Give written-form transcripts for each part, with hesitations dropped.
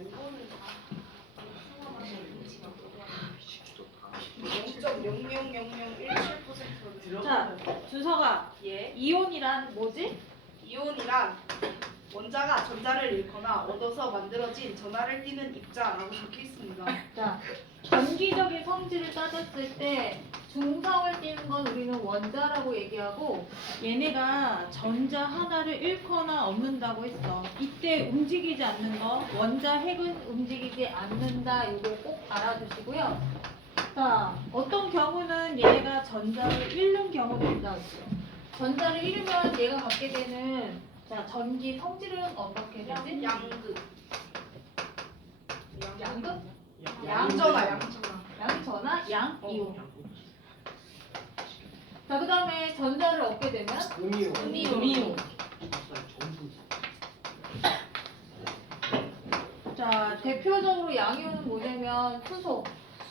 이거는 다 0.000017%. 자, 준서가 예. 이온이란 뭐지? 이온이란 원자가 전자를 잃거나 얻어서 만들어진 전하를 띠는 입자라고 적혀 있습니다. 자, 전기적인 성질을 따졌을 때 중성을 띠는 건 우리는 원자라고 얘기하고 얘네가 전자 하나를 잃거나 얻는다고 했어. 이때 움직이지 않는 거, 원자 핵은 움직이지 않는다. 이거 꼭 알아두시고요. 자, 어떤 경우는 얘가 전자를 잃는 경우도 있다고 했어요. 전자를 잃으면 얘가 갖게 되는 자, 전기 성질은 어떻게 되지? 양극. 양극? 양전하, 양전하. 양전하, 양이온. 자, 그 다음에 전자를 얻게 되면 음이온. 자, 대표적으로 양이온은 뭐냐면 수소.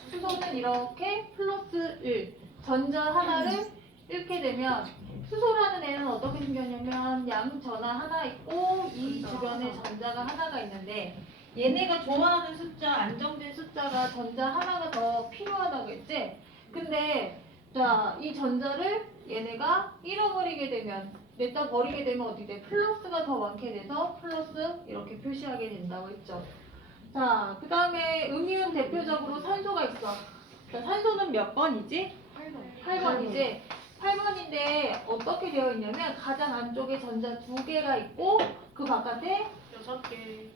수소는 이렇게 플러스 1. 전자 하나를 잃게 되면 수소라는 애는 어떻게 생겼냐면 양전하 하나 있고 이 주변에 전자가 하나가 있는데 얘네가 좋아하는 숫자, 안정된 숫자가 전자 하나가 더 필요하다고 했지? 근데 자, 이 전자를 얘네가 잃어버리게 되면 냈다 버리게 되면 어떻게 돼? 플러스가 더 많게 돼서 플러스 이렇게 표시하게 된다고 했죠. 자, 그 다음에 음이온 대표적으로 산소가 있어. 자, 산소는 몇 번이지? 8번이지? 8번인데 어떻게 되어 있냐면 가장 안쪽에 전자 2개가 있고 그 바깥에 6개.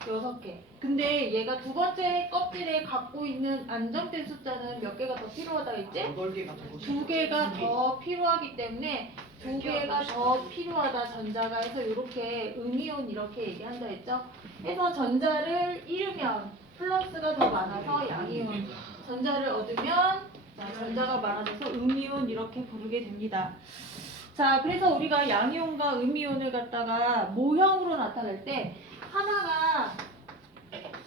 6개. 근데 얘가 두 번째 껍질에 갖고 있는 안정된 숫자는 몇 개가 더 필요하다 했지? 2개가 더 필요하기 때문에 2개가 더 필요하다 전자가 해서 이렇게 음이온 이렇게 얘기한다 했죠? 해서 전자를 잃으면 플러스가 더 많아서 양이온, 전자를 얻으면 자, 전자가 많아져서 음이온 이렇게 부르게 됩니다. 자, 그래서 우리가 양이온과 음이온을 갖다가 모형으로 나타낼 때 하나가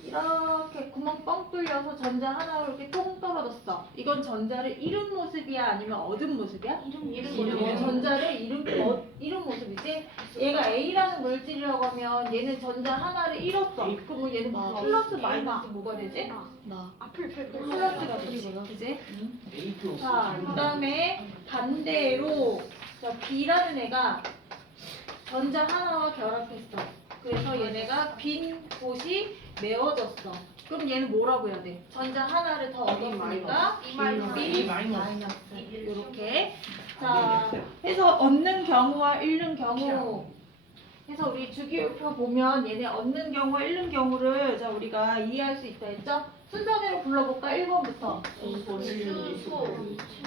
이렇게 구멍 뻥 뚫려서 전자 하나가 이렇게 통 떨어졌어. 이건 전자를 잃은 모습이야? 아니면 얻은 모습이야? 잃은 전자를 잃은 모습이지? 얘가 A라는 물질이라고 하면 얘는 전자 하나를 잃었어. 그러면 얘는 플러스 마이너스 뭐가 되지? 플러스가 되지. 그지? 자, 그 다음에 반대로 자, B라는 애가 전자 하나와 결합했어. 그래서 얘네가 빈 곳이 메워졌어. 그럼 얘는 뭐라고 해야 돼? 전자 하나를 더 얻었으니까 B 마이너스 이렇게. 자, 해서 얻는 경우와 잃는 경우. 해서 우리 주기율표 보면 얘네 얻는 경우와 잃는 경우를 자 우리가 이해할 수 있다 했죠? 순서대로 불러볼까? 1번부터. 수소,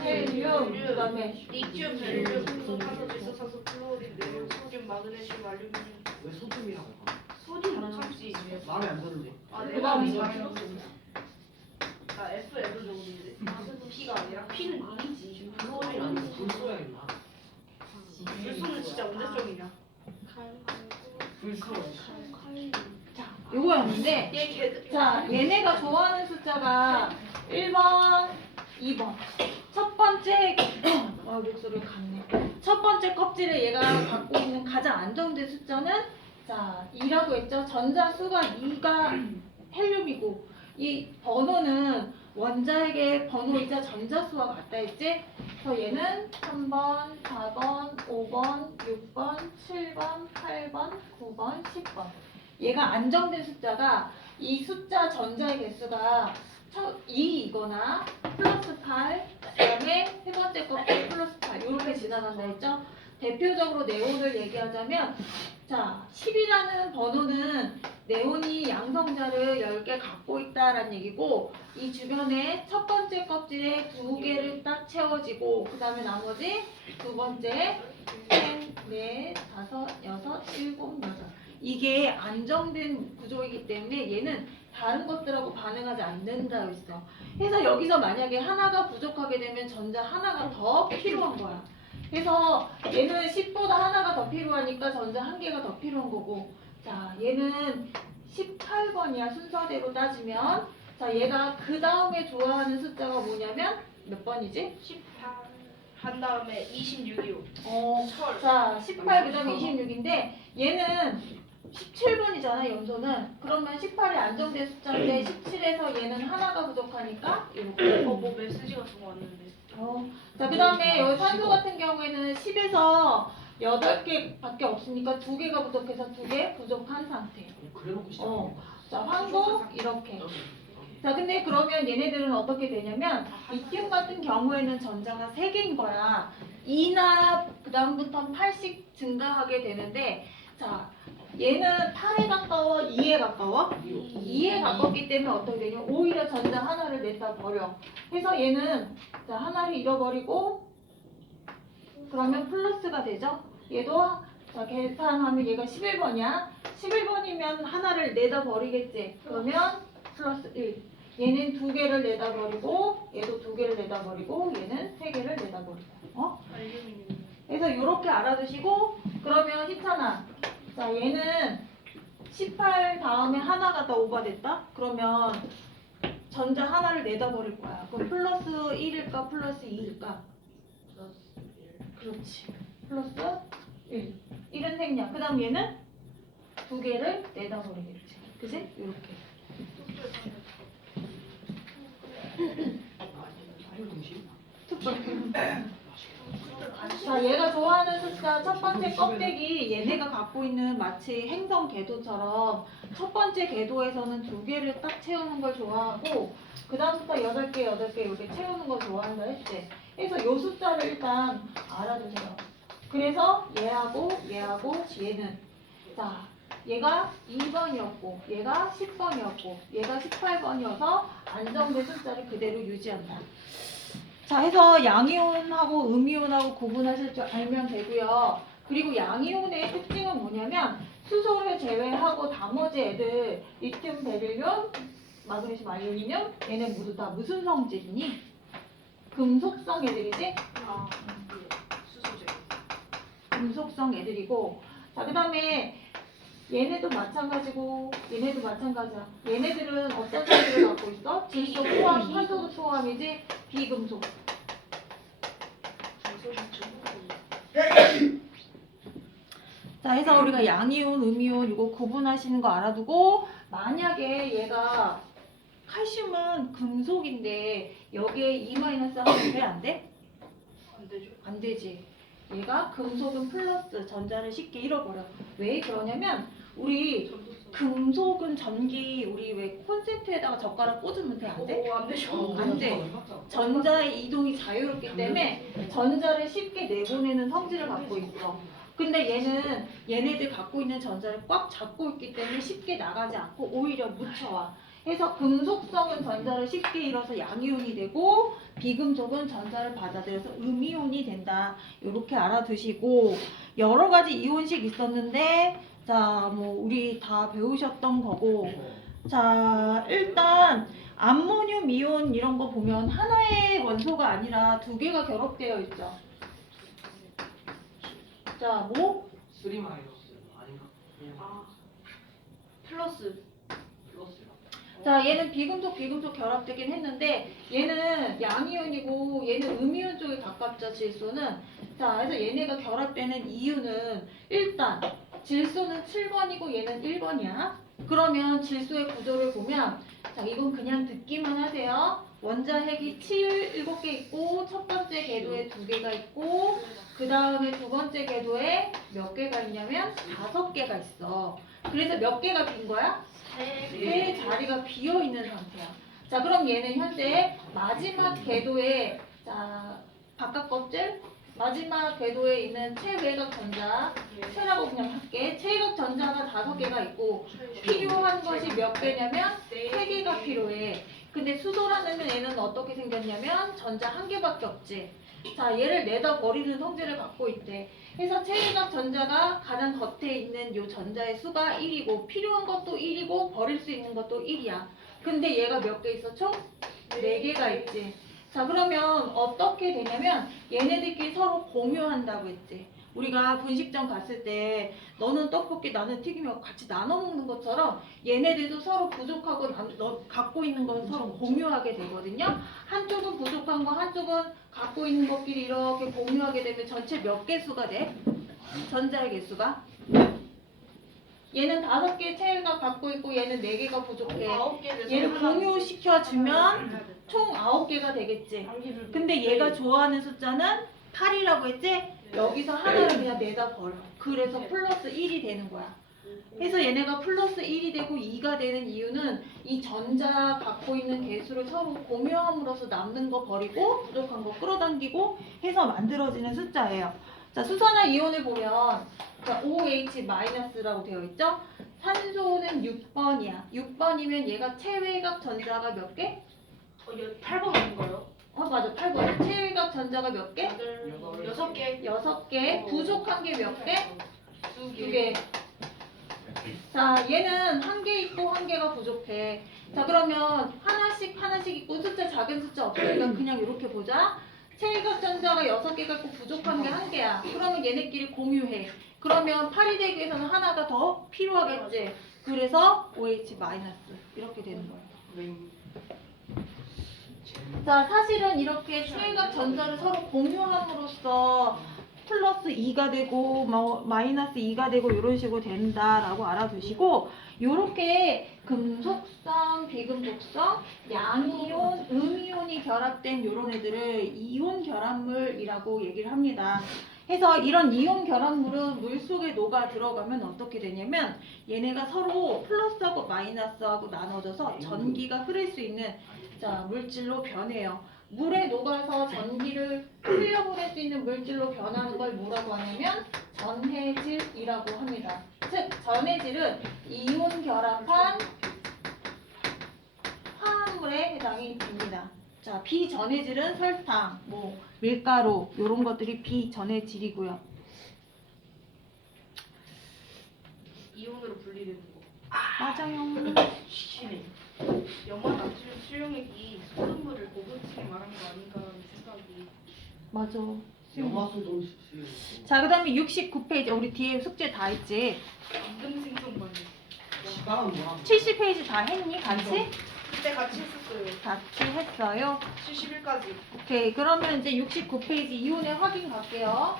헬륨, 그 다음에 리튬, 벨륨, 수소, 탄소, 질소, 산소, 플로린, 네온, 소듐, 마그네슘, 알루미늄. 왜 소금이라고 해? 소듐 참지. 마음에 안 드는데. 그 다음에 나 F 적었는데. P가 아니라 P는 2지. 플로린 아니고 불 써야겠나? 불소는 진짜 언제적이냐? 불 써. 요거였는데 얘 걔. 자 얘네가 좋아하는 숫자가 1번, 2번 첫 번째 목소리가 갔네. 첫 번째 껍질에 얘가 갖고 있는 가장 안정된 숫자는 자 2라고 했죠. 전자수가 2가 헬륨이고 이 번호는 원자에게 번호이자 전자수와 같다 했지? 그래서 얘는 3번, 4번, 5번, 6번, 7번, 8번, 9번, 10번. 얘가 안정된 숫자가 이 숫자 전자의 개수가 2이거나 플러스 8, 그 다음에 세 번째 껍질 플러스 8 이렇게 지나간다 했죠? 대표적으로 네온을 얘기하자면 자 10이라는 번호는 네온이 양성자를 10개 갖고 있다라는 얘기고 이 주변에 첫 번째 껍질에 2개를 딱 채워지고 그 다음에 나머지 두 번째 셋, 넷, 다섯, 여섯, 일곱, 여덟 이게 안정된 구조이기 때문에 얘는 다른 것들하고 반응하지 않는다고 했어. 그래서 여기서 만약에 하나가 부족하게 되면 전자 하나가 더 필요한 거야. 그래서 얘는 10보다 하나가 더 필요하니까 전자 한 개가 더 필요한 거고 자 얘는 18번이야 순서대로 따지면 자 얘가 그 다음에 좋아하는 숫자가 뭐냐면 몇 번이지? 18. 한 다음에 26이요. 자 18 그 다음에 26인데 얘는 17번이잖아 염소는. 그러면 18이 안정된 숫자인데 17에서 얘는 하나가 부족하니까 이렇게. 뭐 메시지가 좀 왔는데. 자, 그 다음에 여기 산소 같은 경우에는 10에서 8개밖에 없으니까 2개가 부족해서 2개 부족한 상태. 그래놓고 시작해. 자, 황소 이렇게. 자, 근데 그러면 얘네들은 어떻게 되냐면 리튬 같은 경우에는 전자가 3개인 거야. 2나 그 다음부터 8씩 증가하게 되는데, 자, 얘는 8에 가까워, 2에 가까워? 2에 가깝기 때문에 어떻게 되냐? 오히려 전자 하나를 냈다 버려. 그래서 얘는 자 하나를 잃어버리고 그러면 플러스가 되죠. 얘도 자 계산하면 얘가 11번이야. 11번이면 하나를 내다 버리겠지. 그러면 플러스 1. 얘는 2개를 내다 버리고 얘도 2개를 내다 버리고 얘는 3개를 내다 버리고. 그래서 이렇게 알아두시고 그러면 희찬아. 자 얘는 18 다음에 하나가 더 오버됐다? 그러면 전자 하나를 내다 버릴 거야. 그럼 플러스 1일까 플러스 2일까? 그렇지. 플러스 1. 1은 생략. 그 다음 얘는 2개를 내다 버리겠지. 그치? 이렇게. 자, 얘가 좋아하는 숫자 첫 번째 껍데기 얘네가 갖고 있는 마치 행성 궤도처럼 첫 번째 궤도에서는 2개를 딱 채우는 걸 좋아하고 그 다음부터 8개 이렇게 채우는 걸 좋아한다 했지. 그래서 이 숫자를 일단 알아두세요. 그래서 얘하고 얘는 자 얘가 2번이었고 얘가 10번이었고 얘가 18번이어서 안정된 숫자를 그대로 유지한다. 자, 해서 양이온하고 음이온하고 구분하실 줄 알면 되고요. 그리고 양이온의 특징은 뭐냐면 수소를 제외하고 나머지 애들 리튬, 베릴륨, 마그네슘, 알루미늄 얘네 모두 다 무슨 성질이니? 금속성 애들이지? 수소제. 금속성 애들이고 자, 그 다음에 얘네도 마찬가지고 얘네도 마찬가지야. 얘네들은 어떤 성질을 갖고 있어? 질소 포함, 산소도 포함이지 비금속. 자, 해서 우리가 양이온, 음이온 이거 구분하시는 거 알아두고 만약에 얘가 칼슘은 금속인데 여기에 2- 하면 돼? 안 돼? 안 되죠. 안 되지. 얘가 금속은 플러스 전자를 쉽게 잃어버려. 왜 그러냐면 우리 금속은 전기 우리 왜 콘센트에다가 젓가락 꽂으면 돼? 안 돼? 안 되죠. 안 돼. 전자의 이동이 자유롭기 때문에 전자를 쉽게 내보내는 성질을 갖고 있어. 근데 얘네들 갖고 있는 전자를 꽉 잡고 있기 때문에 쉽게 나가지 않고 오히려 묻혀와. 그래서 금속성은 전자를 쉽게 잃어서 양이온이 되고 비금속은 전자를 받아들여서 음이온이 된다. 이렇게 알아두시고 여러 가지 이온식 있었는데 자, 뭐 우리 다 배우셨던 거고 자, 일단 암모늄 이온 이런 거 보면 하나의 원소가 아니라 2개가 결합되어 있죠. 자, 뭐? 3 마이너스 아닌가? 플러스. 플러스야. 자, 얘는 비금속 결합되긴 했는데 얘는 양이온이고 얘는 음이온 쪽에 가깝죠, 질소는. 자, 그래서 얘네가 결합되는 이유는 일단 질소는 7번이고 얘는 1번이야. 그러면 질소의 구조를 보면 자, 이건 그냥 듣기만 하세요. 원자핵이 7개 있고 첫 번째 궤도에 2개가 있고 그 다음에 두 번째 궤도에 몇 개가 있냐면 5개가 있어. 그래서 몇 개가 빈 거야? 세 자리가 비어 있는 상태야. 자, 그럼 얘는 현재 마지막 궤도에 자 바깥 껍질 마지막 궤도에 있는 최외곽 전자 최라고 그냥 할게. 최외곽 전자가 5개가 있고 필요한 것이 몇 개냐면 3개가 필요해. 근데 수소라는 애는 어떻게 생겼냐면 전자 1개밖에 없지. 자, 얘를 내다 버리는 성질을 갖고 있대. 그래서 최외곽 전자가 가장 겉에 있는 요 전자의 수가 1이고 필요한 것도 1이고 버릴 수 있는 것도 1이야. 근데 얘가 몇 개 있어? 총 4개가 있지. 자, 그러면 어떻게 되냐면 얘네들끼리 서로 공유한다고 했지. 우리가 분식점 갔을 때 너는 떡볶이 나는 튀김이랑 같이 나눠 먹는 것처럼 얘네들도 서로 부족하고 갖고 있는 건 서로 공유하게 되거든요. 한쪽은 부족한 거 한쪽은 갖고 있는 것끼리 이렇게 공유하게 되면 전체 몇 개수가 돼? 전자의 개수가? 얘는 5개 체외각 갖고 있고 얘는 4개가 부족해. 9개를 얘를 공유시켜주면 총 9개가 되겠지. 근데 얘가 좋아하는 숫자는 8이라고 했지? 여기서 하나를 그냥 내다 버려. 그래서 플러스 1이 되는 거야. 그래서 얘네가 플러스 1이 되고 2가 되는 이유는 이 전자 갖고 있는 개수를 서로 공유함으로써 남는 거 버리고 부족한 거 끌어당기고 해서 만들어지는 숫자예요. 자, 수산화 이온을 보면 OH-라고 되어 있죠? 산소는 6번이야. 6번이면 얘가 체외각 전자가 몇 개? 8번 아닌가요? 맞아. 8번. 체외각 전자가 몇 개? 6개. 6개. 부족한 게 몇 개? 2개. 자, 얘는 1개 있고 1개가 부족해. 자, 그러면 하나씩 있고 숫자 작은 숫자 없으니까 그냥 이렇게 보자. 체외각 전자가 6개가 있고 부족한 게 1개야. 그러면 얘네끼리 공유해. 그러면 8이 되기 위해서는 하나가 더 필요하겠지. 그래서 OH- 이렇게 되는 거예요. 자, 사실은 이렇게 체외각 전자를 서로 공유함으로써 플러스 2가 되고 마이너스 2가 되고 이런 식으로 된다라고 알아두시고, 요렇게 금속성, 비금속성, 양이온, 음이온이 결합된 요런 애들을 이온 결합물이라고 얘기를 합니다. 해서 이런 이온 결합물은 물 속에 녹아 들어가면 어떻게 되냐면 얘네가 서로 플러스하고 마이너스하고 나눠져서 전기가 흐를 수 있는 물질로 변해요. 물에 녹아서 전기를 흘려보낼 수 있는 물질로 변하는 걸 뭐라고 하냐면 전해질이라고 합니다. 즉 전해질은 이온 결합한 화합물에 해당이 됩니다. 자, 비전해질은 설탕, 밀가루 이런 것들이 비전해질이고요. 이온으로 분리되는 거. 맞아요. 염화 나트륨 수용액이 소금물을 고급지게 말한 거 아닌가라는 생각이. 맞아. 영화소도 자, 그 다음에 69페이지. 우리 뒤에 숙제 다 했지? 임금 생성반응. 시간은 뭐야? 70페이지 다 했니? 같이? 그때 같이 했었어요. 같이 했어요. 71까지. 오케이. 그러면 이제 69페이지 이온의 확인 갈게요.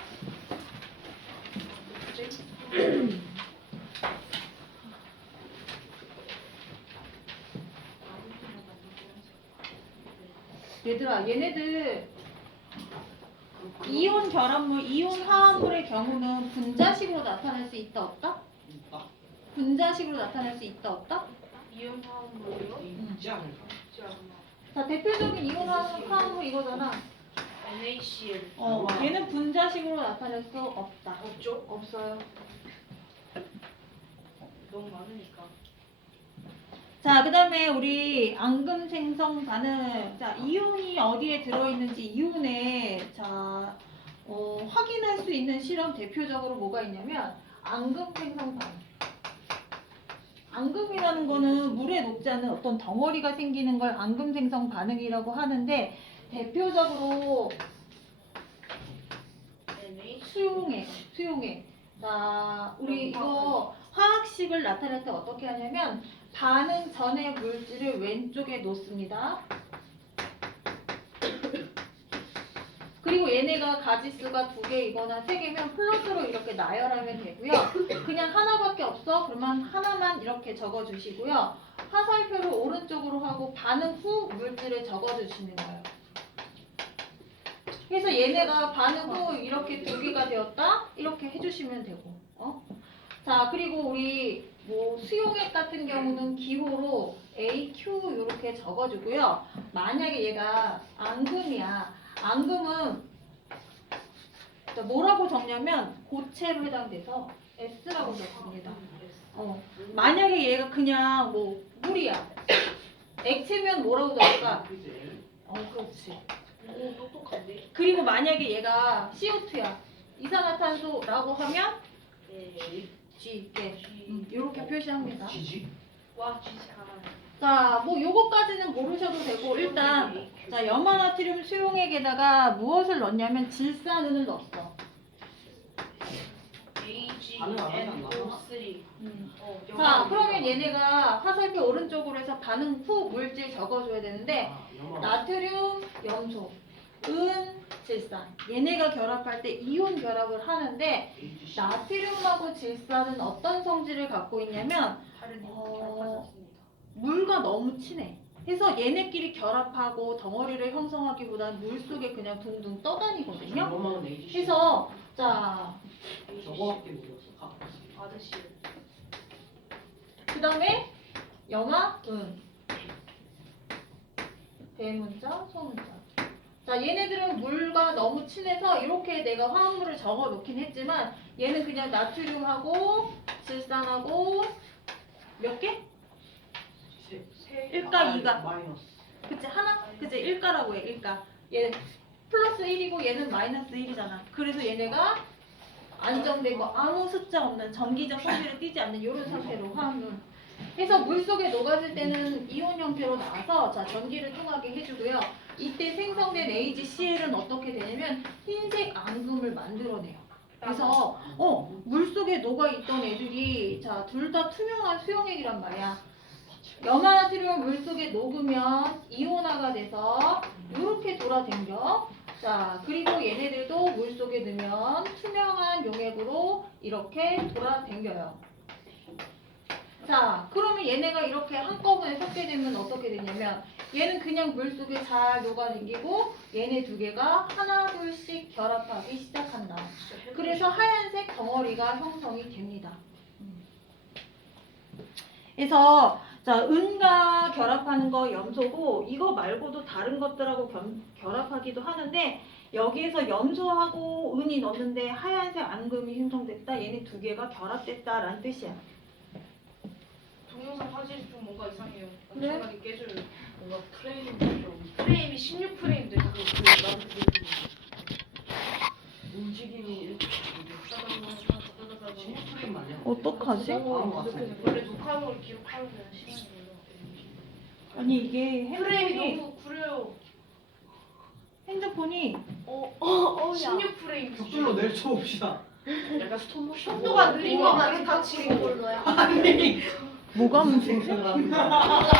얘들아, 얘네들 이온 결합물, 이온 화합물의 경우는 분자식으로 나타날 수 있다 없다? 분자식으로 나타날 수 있다 없다? 이온 화합물이요? 있지 않을까? 있지 않나. 자, 대표적인 이온 화합물 이거잖아. NaCl. 얘는 분자식으로 나타낼 수 없다. 없죠? 없어요. 너무 많으니까. 자, 그 다음에 우리 앙금 생성 반응. 자, 이온이 어디에 들어있는지 이온에 확인할 수 있는 실험 대표적으로 뭐가 있냐면 앙금 생성 반응. 앙금이라는 거는 물에 녹지 않는 어떤 덩어리가 생기는 걸 앙금 생성 반응이라고 하는데 대표적으로 수용액. 자, 우리 이거 화학식을 나타낼 때 어떻게 하냐면 반응 전의 물질을 왼쪽에 놓습니다. 그리고 얘네가 가지수가 2개이거나 3개면 플러스로 이렇게 나열하면 되고요. 그냥 하나밖에 없어? 그러면 하나만 이렇게 적어주시고요. 화살표를 오른쪽으로 하고 반응 후 물질을 적어주시는 거예요. 그래서 얘네가 반응 후 이렇게 2개가 되었다? 이렇게 해주시면 되고. 자, 그리고 우리 수용액 같은 경우는 기호로 AQ 이렇게 적어주고요. 만약에 얘가 앙금이야. 앙금은 뭐라고 적냐면 고체로 해당돼서 S라고 적습니다. 만약에 얘가 그냥 물이야. 액체면 뭐라고 적을까? 그렇지. 오, 똑똑한데? 그리고 만약에 얘가 CO2야. 이산화탄소라고 하면 G, 이렇게 표시합니다. 지지? 와, 지식하나. 자, 요거까지는 모르셔도 되고 일단 자, 염화나트륨 수용액에다가 무엇을 넣냐면 질산은을 넣었어. AgNO3. 자, 그러면 얘네가 화살표 오른쪽으로 해서 반응 후 물질 적어줘야 되는데 나트륨, 염소, 은, 질산. 얘네가 결합할 때 이온 결합을 하는데 나트륨하고 질산은 어떤 성질을 갖고 있냐면 다른 이유 어, 결합하셨습니다. 물과 너무 친해. 그래서 얘네끼리 결합하고 덩어리를 형성하기보다는 물 속에 그냥 둥둥 떠다니거든요. 저거만 AGC. 그래서 자, 저거밖에 모르겠어. 아저씨. 그 다음에 영아, 은. 대문자, 소문자. 자, 얘네들은 물과 너무 친해서 이렇게 내가 화합물을 적어 놓긴 했지만 얘는 그냥 나트륨하고 질산하고 몇 개? 일가, 이가. 마이너스. 그치, 하나? 그치, 1가라고 해, 1가. 얘 플러스 1이고 얘는 마이너스 1이잖아. 그래서 얘네가 안정되고 아무 숫자 없는 전기적 성질을 띠지 않는 이런 상태로 화합물. 그래서 물 속에 녹아질 때는 이온 형태로 나와서 자 전기를 통하게 해주고요. 이때 생성된 AgCl은 어떻게 되냐면 흰색 앙금을 만들어내요. 그래서 물 속에 녹아 있던 애들이 자 둘 다 투명한 수용액이란 말이야. 염화나트륨은 물 속에 녹으면 이온화가 돼서 이렇게 돌아댕겨. 자 그리고 얘네들도 물 속에 넣으면 투명한 용액으로 이렇게 돌아댕겨요. 자 그러면 얘네가 이렇게 한꺼번에 섞게 되면 어떻게 되냐면 얘는 그냥 물 속에 잘 녹아댕기고 얘네 두 개가 하나 둘씩 결합하기 시작한다. 그래서 하얀색 덩어리가 형성이 됩니다. 그래서 자 은과 결합하는 거 염소고 이거 말고도 다른 것들하고 결합하기도 하는데 여기에서 염소하고 은이 넣었는데 하얀색 앙금이 형성됐다. 얘네 두 개가 결합됐다라는 뜻이야. 동영상 화질이 좀 뭔가 이상해요. 그래? 엄청나게 깨져요. 뭔가 프레임이 좀 프레임이 16프레임 되고 나도 그랬는데. 움직임이 이렇게 따다다다다다다다다. 16프레임 맞냐? 어떡하지? 원래 녹화록을 기록하는 데는 시간이 걸려. 아니 이게 프레임이 핸드폰이 너무 구려요. 핸드폰이 16프레임. 격돌로 내려쳐봅시다. 약간 스톱모션. 속도가 느린 이거가 거만 다 치고. 걸로야. 아니. 뭐가 문제지? 생각합니다.